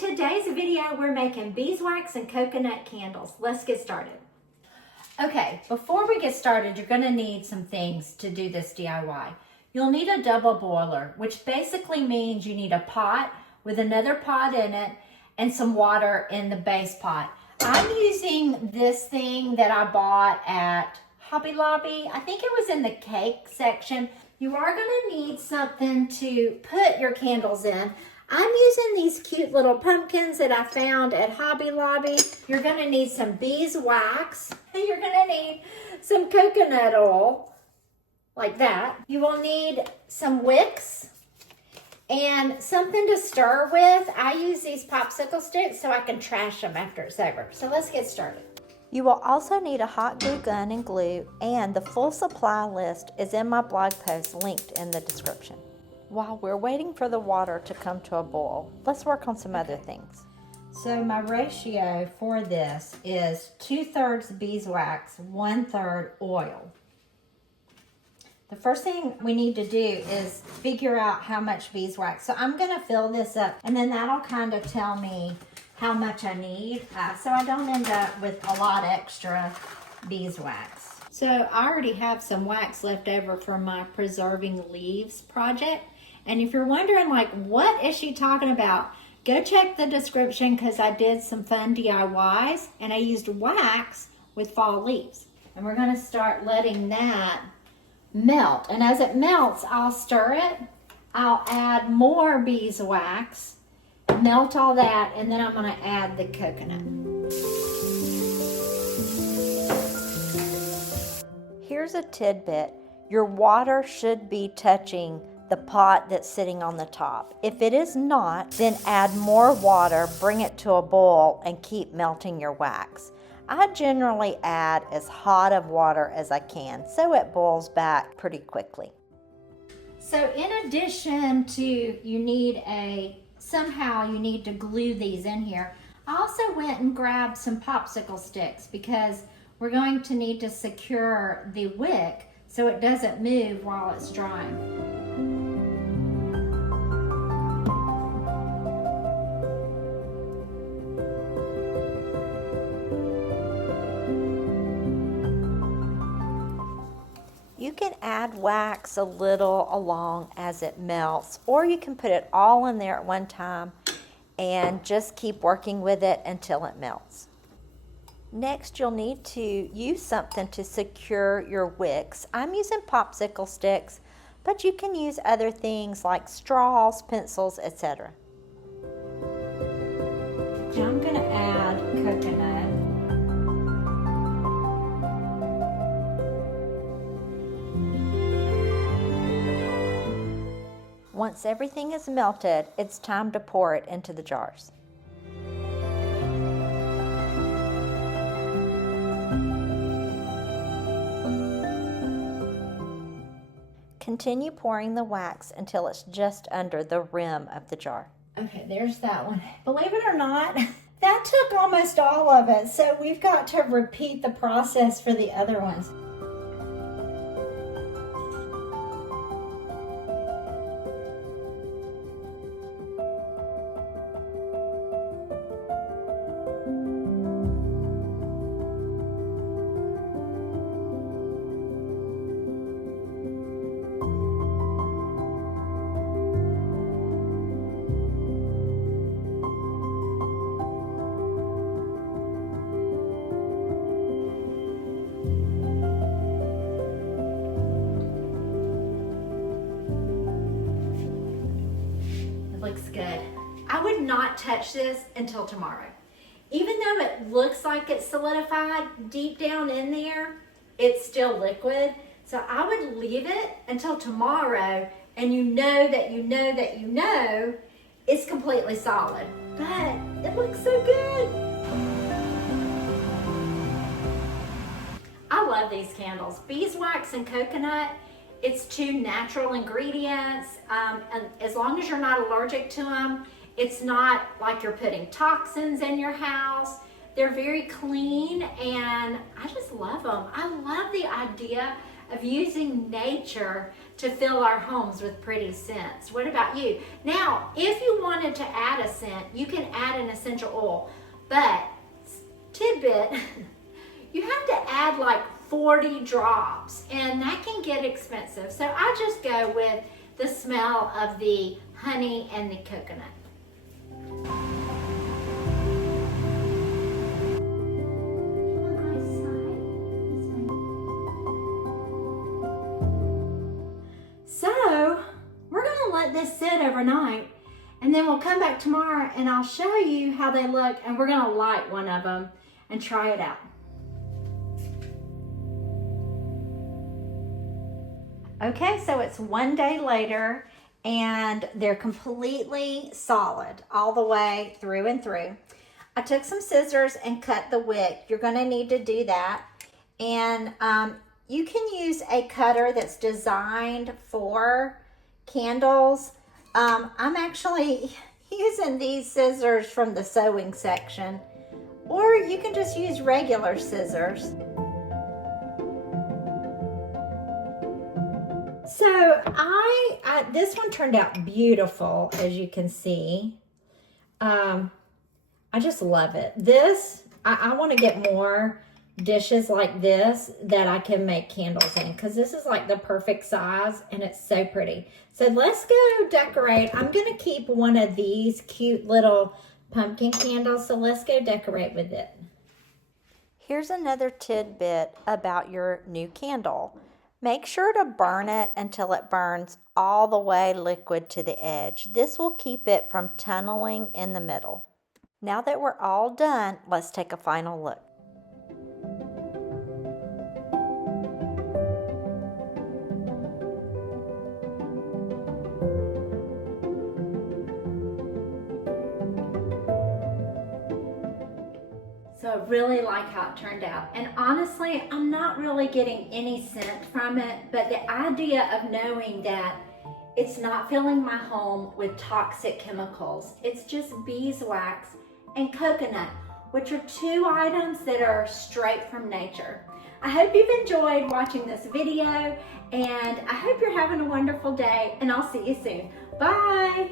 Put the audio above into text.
today's video, we're making beeswax and coconut candles. Let's get started. Okay, before we get started, you're gonna need some things to do this DIY. You'll need a double boiler, which basically means you need a pot with another pot in it and some water in the base pot. I'm using this thing that I bought at Hobby Lobby. I think it was in the cake section. You are gonna need something to put your candles in. I'm using these cute little pumpkins that I found at Hobby Lobby. You're gonna need some beeswax. You're gonna need some coconut oil, like that. You will need some wicks and something to stir with. I use these popsicle sticks so I can trash them after it's over. So let's get started. You will also need a hot glue gun and glue, and the full supply list is in my blog post linked in the description. While we're waiting for the water to come to a boil, let's work on some other things. So my ratio for this is 2/3 beeswax, 1/3 oil. The first thing we need to do is figure out how much beeswax. So I'm gonna fill this up and then that'll kind of tell me how much I need, so I don't end up with a lot extra beeswax. So I already have some wax left over from my preserving leaves project. And if you're wondering like, what is she talking about? Go check the description because I did some fun DIYs and I used wax with fall leaves. And we're gonna start letting that melt. And as it melts, I'll stir it. I'll add more beeswax, melt all that, and then I'm gonna add the coconut. Here's a tidbit. Your water should be touching the pot that's sitting on the top. If it is not, then add more water, bring it to a boil, and keep melting your wax. I generally add as hot of water as I can, so it boils back pretty quickly. So in addition to, you need to glue these in here. I also went and grabbed some popsicle sticks because we're going to need to secure the wick so it doesn't move while it's drying. You can add wax a little along as it melts, or you can put it all in there at one time and just keep working with it until it melts. Next, you'll need to use something to secure your wicks. I'm using popsicle sticks, but you can use other things like straws, pencils, etc. Now I'm going to add coconut. Once everything is melted, it's time to pour it into the jars. Continue pouring the wax until it's just under the rim of the jar. Okay, there's that one. Believe it or not, that took almost all of it, so we've got to repeat the process for the other ones. Looks good. I would not touch this until tomorrow. Even though it looks like it's solidified, deep down in there, it's still liquid. So I would leave it until tomorrow and you know it's completely solid. But it looks so good. I love these candles. Beeswax and coconut. It's two natural ingredients, and as long as you're not allergic to them, it's not like you're putting toxins in your house. They're very clean, and I just love them. I love the idea of using nature to fill our homes with pretty scents. What about you? Now, if you wanted to add a scent, you can add an essential oil, but tidbit, you have to add like 40 drops, and that can get expensive. So I just go with the smell of the honey and the coconut. So we're gonna let this sit overnight, and then we'll come back tomorrow and I'll show you how they look, and we're gonna light one of them and try it out. Okay, so it's one day later and they're completely solid all the way through and through. I took some scissors and cut the wick. You're gonna need to do that. And you can use a cutter that's designed for candles. I'm actually using these scissors from the sewing section, or you can just use regular scissors. So this one turned out beautiful, as you can see. I just love it. This, I want to get more dishes like this that I can make candles in, because this is like the perfect size and it's so pretty. So let's go decorate. I'm going to keep one of these cute little pumpkin candles, so let's go decorate with it. Here's another tidbit about your new candle. Make sure to burn it until it burns all the way liquid to the edge. This will keep it from tunneling in the middle. Now that we're all done, let's take a final look. So I really like how it turned out. And honestly, I'm not really getting any scent from it, but the idea of knowing that it's not filling my home with toxic chemicals, it's just beeswax and coconut, which are two items that are straight from nature. I hope you've enjoyed watching this video, and I hope you're having a wonderful day, and I'll see you soon. Bye.